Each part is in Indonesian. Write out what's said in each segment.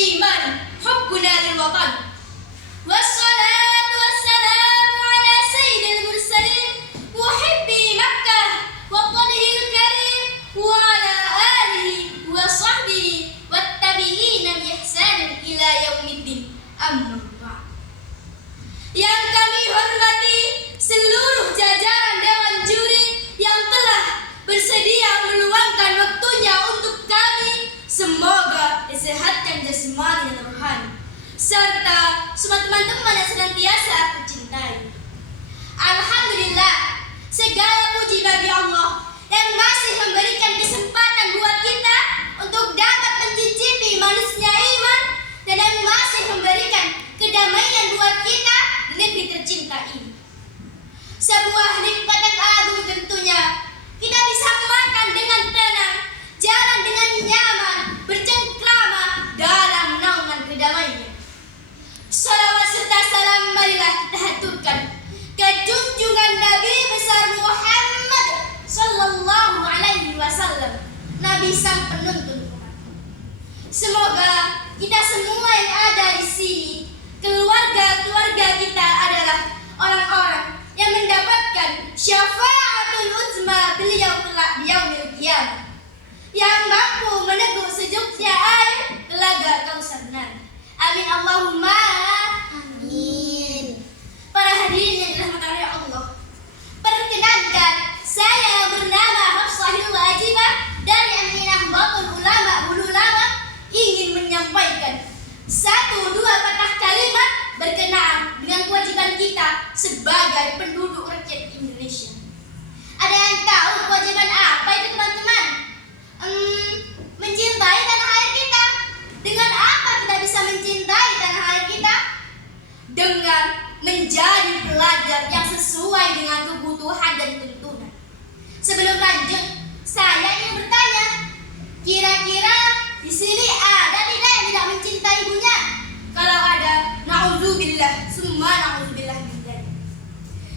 iman hubbuna lil watan. Wassalatu wassalamu ala sayyidil mursalin muhibbi Makkah wa qadhil karim wa ala alihi wa sahbihi wattabi'ina bi ihsanin ila yaumiddin. Amma ba'd. Yang kami hormati seluruh jajaran dewan juri yang telah bersedia meluangkan waktunya untuk kami, semoga disehatkan jasmani dan rohani, serta semua teman-teman yang senantiasa aku cintai. Alhamdulillah, segala puji bagi Allah yang masih memberikan kesempatan buat kita untuk dapat mencicipi manisnya iman dan yang masih memberikan kedamaian buat kita di negeri tercinta ini. Sebuah nikmat yang agung tentunya. Kita bisa makan dengan tenang, jalan dengan nyaman, bercengkrama dalam naungan kedamaian. Salawat serta salam marilah kita haturkan ke junjungan Nabi besar Muhammad sallallahu alaihi wasallam, Nabi sang penuntun umat. Semoga kita semua yang ada di sini, keluarga-keluarga kita adalah orang-orang yang mendapatkan syafaatul uzma beliau kelak di yaumil qiyamah, yang mampu meneguk sejuknya air telaga Kausar nanti. Amin Allahumma amin. Para hadirin yang dirahmati oleh Allah, perkenankan saya bernama Hafsahil Wajibah dari Aminah Batul Ulama Ulama ingin menyampaikan 1-2 patah kalimat berkenaan dengan kewajiban kita sebagai penduduk rakyat Indonesia. Ada yang tahu kewajiban apa itu, teman-teman? Mencintai tanah air kita. Dengan apa kita bisa mencintai tanah air kita? Dengan menjadi pelajar yang sesuai dengan kebutuhan dan tuntunan. Sebelum lanjut, saya ingin bertanya, kira-kira di sini ada tidak yang tidak mencintai ibunya? Kalau ada, na'udzubillah, summa na'udzubillah min dzalik.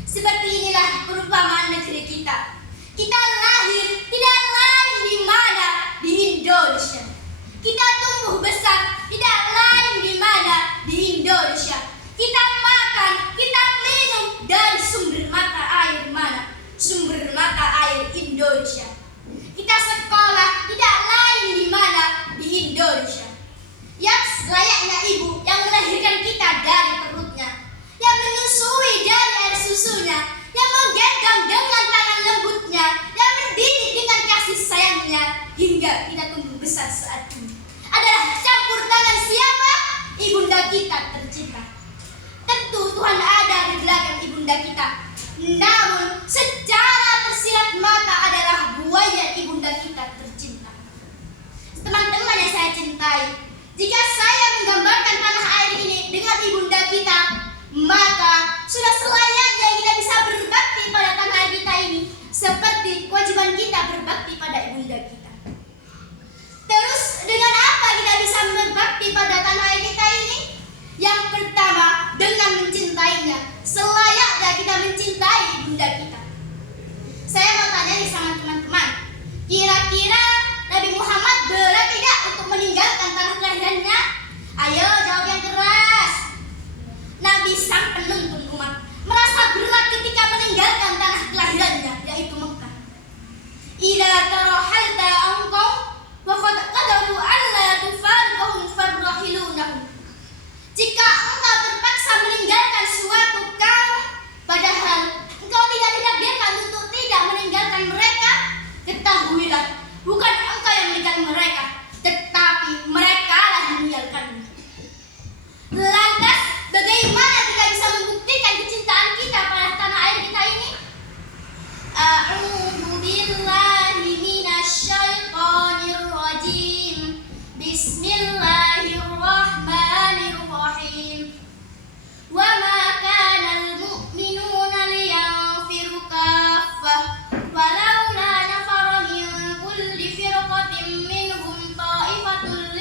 Seperti inilah perumpamaan negeri kita. Kita lahir tidak lain di mana? Di Indonesia. Kita tumbuh besar tidak lain di mana? Di Indonesia. Kita makan, kita minum dari sumber mata air mana? Sumber mata air Indonesia. Kita sekolah tidak lain di mana? Di Indonesia. Yaps, layaknya ibu yang melahirkan kita dari perutnya, yang menyusui dari air susunya, yang menggenggam dengan tangan lembutnya, yang mendidik dengan kasih sayangnya hingga kita tumbuh besar saat ini. Adalah campur tangan siapa? Ibunda kita tercinta. Tentu Tuhan ada di belakang ibunda kita, namun secara tersirat mata adalah buaya ibunda kita tercinta. Teman-teman yang saya cintai, jika saya menggambarkan tanah air ini dengan ibunda kita, maka sudah selayaknya kita bisa berbakti pada tanah air kita ini seperti kewajiban kita berbakti pada ibunda kita. Terus dengan apa kita bisa berbakti pada tanah air kita ini? Yang pertama, dengan mencintainya selayaknya kita mencintai ibunda kita. Saya mau tanya nih sama teman-teman, kira-kira Nabi Muhammad berat tidak untuk meninggalkan tanah kelahirannya? Ayo jawab yang keras. Nabi sang penuntun umat merasa berat ketika meninggalkan tanah kelahirannya, yaitu Mekah. Idza tarahalta anqaw wa qad qadaru alla tufarqahum farrahilunahum. Jika engkau terpaksa meninggalkan suatu kaum, padahal engkau tidak ditakdirkan untuk tidak meninggalkan mereka, ketahuilah bukan engkau yang meninggalkan mereka, tetapi mereka lah yang meninggalkanmu. Lantas, bagaimana kita bisa membuktikan kecintaan kita pada tanah air kita ini? A'udzu billahi minasyaitonir rajim. Bismillahirrahmanirrahim. Wa ma kana al-mu'minuna liyanfiru kaffah walaula nafara min kulli firqatin minhum ta'ifatun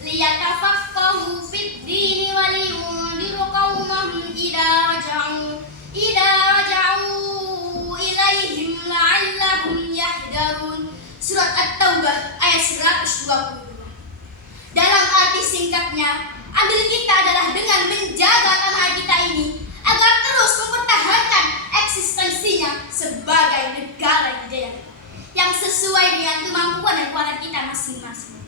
liyatafaqahu fid din wa liyundiru qaumahum idza raja'u ilaihim la'allahum yahdharun. Surat At-Taubah ayat 122. Dalam arti singkatnya, andil kita adalah dengan menjaga tanah air kita ini agar terus mempertahankan eksistensinya sebagai negara jaya yang sesuai dengan kemampuan dan kekuatan kita masing-masing.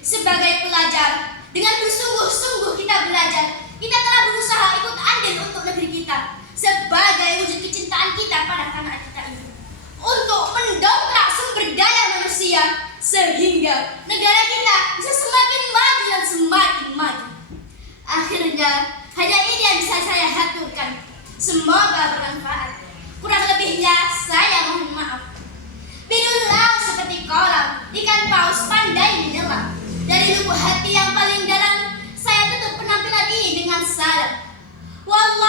Sebagai pelajar, dengan bersungguh-sungguh kita belajar, kita telah berusaha ikut andil untuk negeri kita sebagai wujud kecintaan kita pada tanah air kita ini, untuk mendongkrak sumber daya manusia sehingga negara kita bisa semakin maju dan semakin maju. Akhirnya, hanya ini yang bisa saya haturkan. Semoga bermanfaat. Kurang lebihnya saya mohon maaf. Bidul laut seperti kolam, ikan paus pandai menyelam. Dari lubuk hati yang paling dalam, saya tutup penampilan ini dengan salam. Wallah